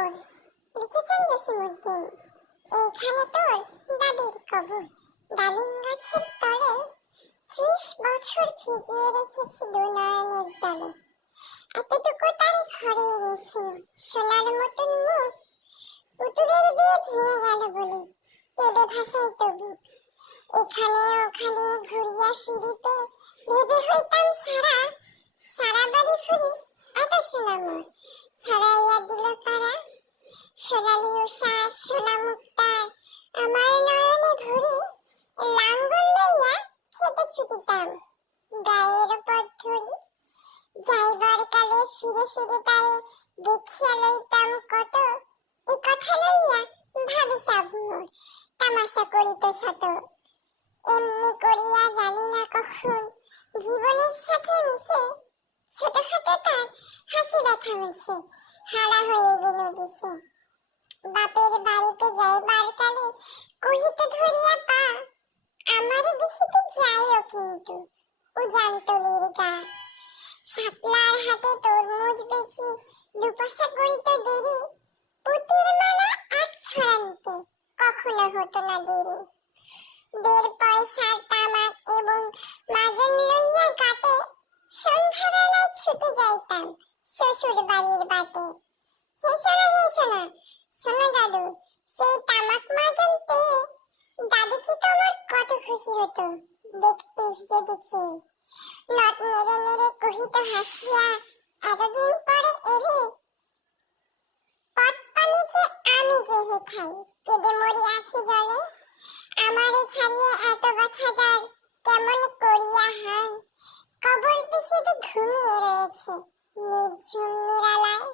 খবর লিখেছেন জসীমউদ্দিন। এইখানে তোর দাদির কবর। ডালিম গাছের তলে 30 বছর ভিজিয়ে রেখেছি দু নয়নের জলে। এতটুকু তারে ঘরে এনেছিল সোনার মতন মুখ। পুতুলের বিয়ে ভেঙে গেল বলে কেঁদে ভাসাই তবু। এখানে ওখানে ঘুরিয়া ফিরিতে ভেবে হইতাম সারা। সারা বাড়ি ফুরি এত সোনা মোর ছড়াইয়া দিল কারা। সোনালি উষা সোনা মুক্তার আমার নয়নে ঘুরি। লাঙ্গল লইয়া খেতে ছুটিতাম গায়ের উপর ধরি। যাইবার কালে ফিরে ফিরে তারে দেখিয়া লইতাম কত। এ কথা লইয়া ভাবি সব মোর তামাশা করিত শত। এমনি করিয়া জানি না কখন জীবনের সাথে মিশে ছোটখাটো তার হাসি ব্যথা মুছে হারা হয়ে গেল দিশে। বাপের বাড়িতে যাইবার কালে কহিতে ধরিয়া পা, আমারে দেখিতে যাইও কিন্তু উজান তলির গা। শাপলার হাটে তরমুজ বেচি দুপয়সা করিত দেরি। পুতির মালা এক ছড়ানিতে কখনো হতো না দেরি। 1.5 পয়সার তামাক এবং মাজন লইয়া কাটে সন্ধ্যাবেলায় ছুটে যাইতাম শ্বশুর বাড়ির বাটে। হে শোনা শোনো দাদু, সেই তামাক মাজন পেয়ে দাদি কি তোমার কত খুশি হতো দেখতিস যদি চেয়ে। নট নেড়ে নেড়ে কহিত হাসিয়া, এতদিন পরে এলে পথ পানিতে আমি যে হে খাই কেঁদে মরি আখি জলে। আমারে ছাড়িয়ে এত কথা যার কেমন করিয়া হয়। কবর দিশে ঘুমিয়ে রয়েছে নির্ঝুম নিরালায়।